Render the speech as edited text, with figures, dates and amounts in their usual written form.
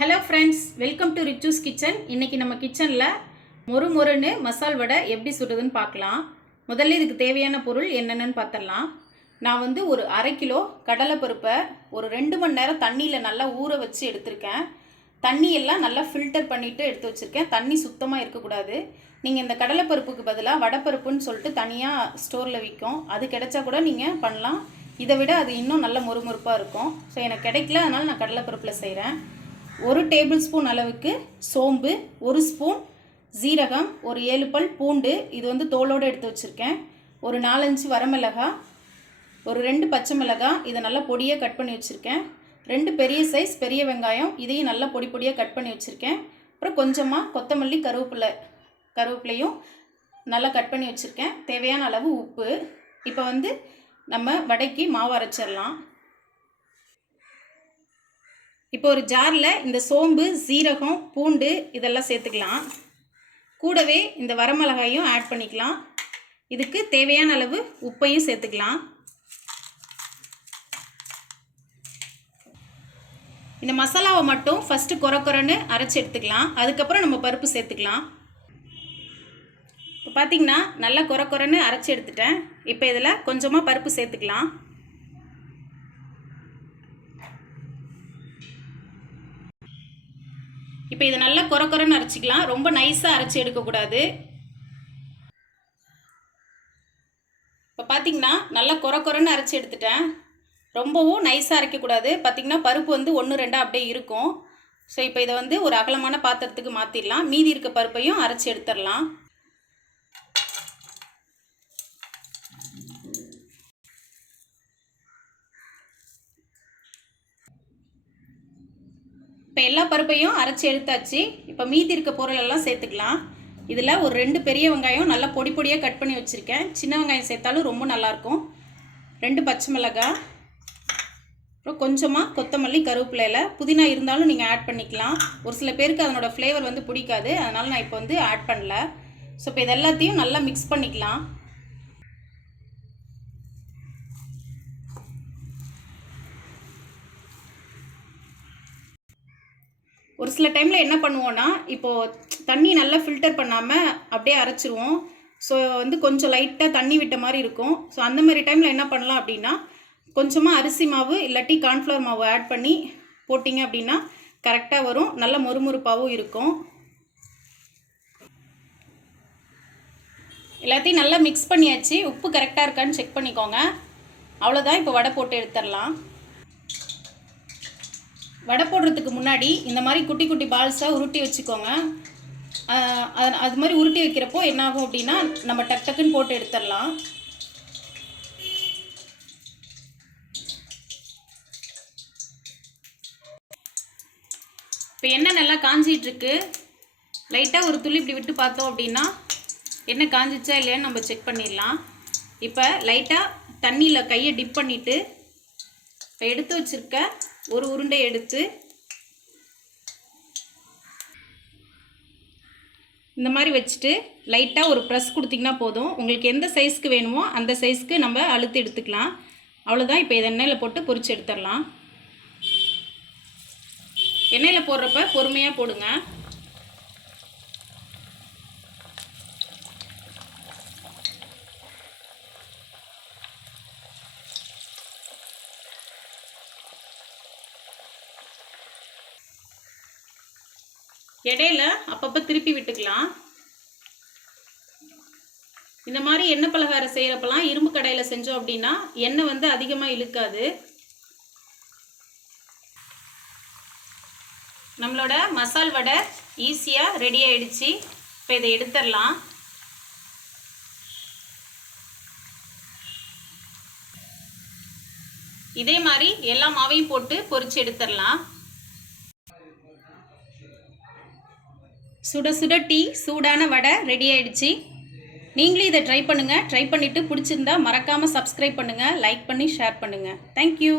Hello friends, welcome to Richu's Kitchen. இன்னைக்கு நம்ம கிச்சன்ல மொறுமொறுன்னு மசால் வடை எப்படி சுடுறதுன்னு பார்க்கலாம். முதல்ல இதுக்கு தேவையான பொருள் என்னென்னன்னு பார்த்தறலாம். நான் வந்து ஒரு 1/2 கிலோ கடலை பருப்பை ஒரு 2 மணி நேரம் தண்ணியில நல்லா ஊற வச்சு எடுத்துர்க்கேன். தண்ணி எல்லாம் நல்லா ஃபில்டர் பண்ணிட்டு எடுத்து வச்சிருக்கேன். தண்ணி சுத்தமா இருக்க கூடாது. நீங்க இந்த கடலை பருப்புக்கு பதிலா வடை பருப்புன்னு சொல்லிட்டு தனியா ஸ்டோர்ல விக்கும். அது கிடைச்சா கூட நீங்க பண்ணலாம். இதை விட அது இன்னும் நல்ல மொறுமொறுப்பா இருக்கும். சோ எனக்கு கிடைக்கல அதனால நான் கடலை பருப்புல செய்றேன். 1 டேபிள் ஸ்பூன் அளவுக்கு சோம்பு, 1 ஸ்பூன் ஜீரகம், ஒரு 7 பல் பூண்டு, இது வந்து தோலோடு எடுத்து வச்சிருக்கேன். ஒரு 4-5 வரமிளகாய், ஒரு 2 பச்சை மிளகாய், இதை நல்லா பொடியா கட் பண்ணி வச்சிருக்கேன். 2 பெரிய சைஸ் பெரிய வெங்காயம், இதையும் நல்லா பொடி பொடியா கட் பண்ணி வச்சிருக்கேன். அப்புறம் கொஞ்சமா கொத்தமல்லி கருவேப்பிலையும் நல்லா கட் பண்ணி வச்சிருக்கேன். தேவையான அளவு உப்பு. இப்போ வந்து நம்ம வடைக்கு மாவு அரைச்சிடலாம். இப்போ ஒரு ஜார்ல இந்த சோம்பு, சீரகம், பூண்டு இதெல்லாம் சேர்த்துக்கலாம். கூடவே இந்த வரமிளகாயும் ஆட் பண்ணிக்கலாம். இதுக்கு தேவையான அளவு உப்பையும் சேர்த்துக்கலாம். இந்த மசாலாவை மட்டும் ஃபர்ஸ்ட் கொரன்னு அரைச்சு எடுத்துக்கலாம். அதுக்கப்புறம் நம்ம பருப்பு சேர்த்துக்கலாம். இப்போ பார்த்தீங்கன்னா நல்லா கொரன்னு அரைச்சு எடுத்துட்டேன். இப்போ இதில் கொஞ்சமாக பருப்பு சேர்த்துக்கலாம். இப்போ இதை நல்லா கொரன்னு அரைச்சிக்கலாம். ரொம்ப நைஸாக அரைச்சி எடுக்கக்கூடாது. இப்போ பார்த்தீங்கன்னா நல்லா கொரன்னு அரைச்சி எடுத்துட்டேன். ரொம்பவும் நைஸாக அரைக்கக்கூடாது. பார்த்தீங்கன்னா பருப்பு வந்து 1-2 அப்படியே இருக்கும். ஸோ இப்போ இதை வந்து ஒரு அகலமான பாத்திரத்துக்கு மாற்றிடலாம். மீதி இருக்க பருப்பையும் அரைச்சி எடுத்துடலாம். இப்போ எல்லா பருப்பையும் அரைச்சி எடுத்தாச்சு. இப்போ மீதி இருக்க பொருளெல்லாம் சேர்த்துக்கலாம். இதில் ஒரு 2 பெரிய வெங்காயம் நல்லா பொடி பொடியாக கட் பண்ணி வச்சுருக்கேன். சின்ன வெங்காயம் சேர்த்தாலும் ரொம்ப நல்லாயிருக்கும். 2 பச்சை மிளகாய், அப்புறம் கொஞ்சமாக கொத்தமல்லி, கருவேப்பிலை, புதினா இருந்தாலும் நீங்கள் ஆட் பண்ணிக்கலாம். ஒரு சில பேருக்கு அதனோட ஃப்ளேவர் வந்து பிடிக்காது, அதனால் நான் இப்போ வந்து ஆட் பண்ணல. ஸோ இப்போ இது எல்லாத்தையும் நல்லா மிக்ஸ் பண்ணிக்கலாம். ஒரு சில டைமில் என்ன பண்ணுவோன்னா, இப்போது தண்ணி நல்லா ஃபில்டர் பண்ணாமல் அப்படியே அரைச்சிருவோம். ஸோ வந்து கொஞ்சம் லைட்டாக தண்ணி விட்ட மாதிரி இருக்கும். ஸோ அந்த மாதிரி டைமில் என்ன பண்ணலாம் அப்படின்னா, கொஞ்சமாக அரிசி மாவு இல்லாட்டி கார்ன்ஃப்ளவர் மாவு ஆட் பண்ணி போட்டிங்க அப்படின்னா கரெக்டாக வரும். நல்ல மொறுமொறுப்பாகவும் இருக்கும். எல்லாத்தையும் நல்லா மிக்ஸ் பண்ணியாச்சு. உப்பு கரெக்டாக இருக்கான்னு செக் பண்ணிக்கோங்க. அவ்வளோதான். இப்போ வடை போட்டு எடுத்துடலாம். வடை போடுறதுக்கு முன்னாடி இந்த மாதிரி குட்டி குட்டி பால்ஸாக உருட்டி வச்சுக்கோங்க. அது மாதிரி உருட்டி வைக்கிறப்போ என்ன ஆகும் அப்படின்னா, நம்ம டக்குன்னு போட்டு எடுத்துடலாம். இப்போ எண்ணெய் நல்லா காஞ்சிட்ருக்கு. லைட்டாக ஒரு துளி இப்படி விட்டு பார்த்தோம் அப்படின்னா எண்ணெய் காஞ்சிச்சா இல்லையான்னு நம்ம செக் பண்ணிடலாம். இப்போ லைட்டாக தண்ணியில் கையை டிப் பண்ணிவிட்டு இப்போ எடுத்து வச்சுருக்க ஒரு உருண்டை எடுத்து இந்த மாதிரி வச்சுட்டு லைட்டாக ஒரு ப்ரெஸ் கொடுத்திங்கன்னா போதும். உங்களுக்கு எந்த சைஸ்க்கு வேணுமோ அந்த சைஸ்க்கு நம்ம அழுத்தி எடுத்துக்கலாம். அவ்வளோதான். இப்போ இதை எண்ணெயில் போட்டு பொரிச்சு எடுத்துடலாம். எண்ணெயில் போடுறப்ப பொறுமையாக போடுங்க. இடையில அப்பப்போ திருப்பி விட்டுக்கலாம். இந்த மாதிரி எண்ணெய் பலகாரம் செய்கிறப்பெல்லாம் இரும்பு கடாயில் செஞ்சோம் அப்படின்னா எண்ணெய் வந்து அதிகமாக இழுக்காது. நம்மளோட மசால் வடை ஈஸியாக ரெடி ஆயிடுச்சு. இப்போ இதை எடுத்துடலாம். இதே மாதிரி எல்லா மாவையும் போட்டு பொரிச்சு எடுத்துடலாம். சுட சுட டீ, சூடான வடை ரெடி ஆயிடுச்சு. நீங்களும் இதை ட்ரை பண்ணுங்கள். ட்ரை பண்ணிவிட்டு பிடிச்சிருந்தா மறக்காமல் சப்ஸ்கிரைப் பண்ணுங்கள், லைக் பண்ணி ஷேர் பண்ணுங்கள். தேங்க்யூ.